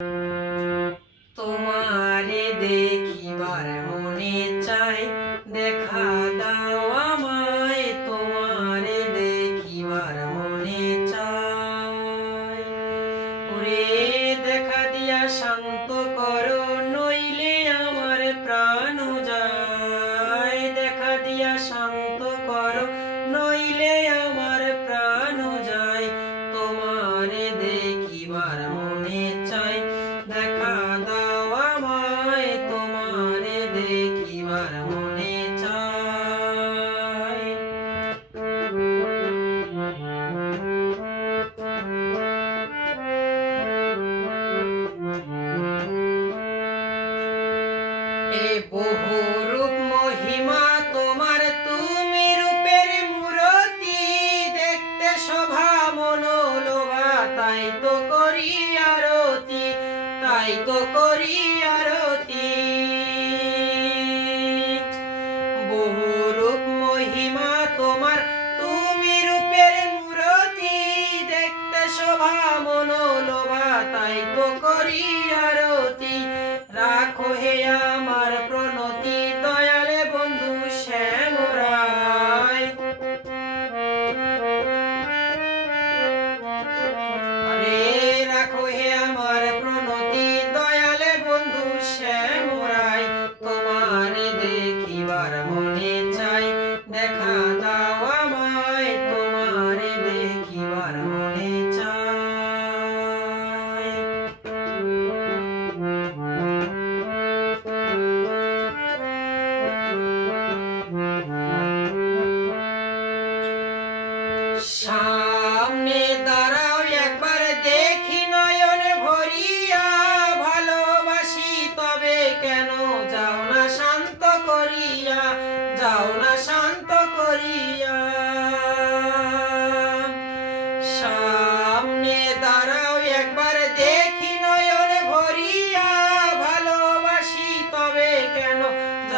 তোমারে তাই তো করি আরতি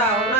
Tao.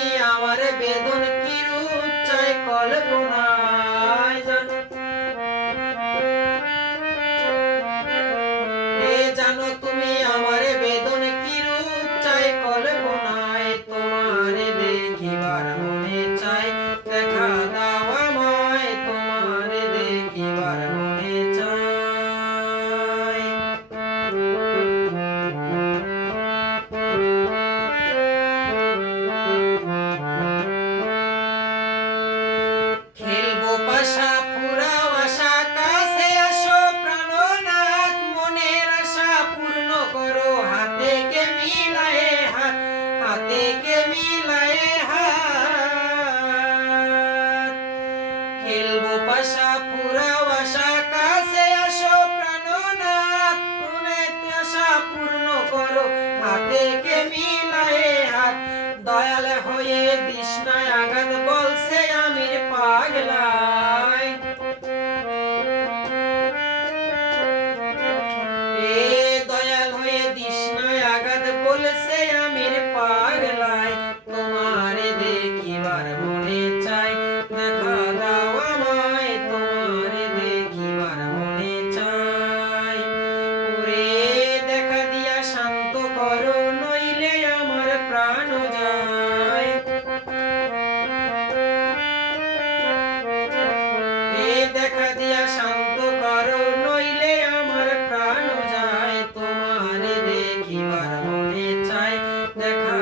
দিকে মিলায় হাত। পাশা পুরা বাসা কাছে আসো প্রাণনাথ। আশা পূর্ণ করো হাত। দয়াল হয়ে দিস আঘাত বলছে আমির পাগলা। দেখা দিয়া শান্ত করো নইলে আমার প্রাণ যায়। তোমার দেখিবার মনে চাই দেখা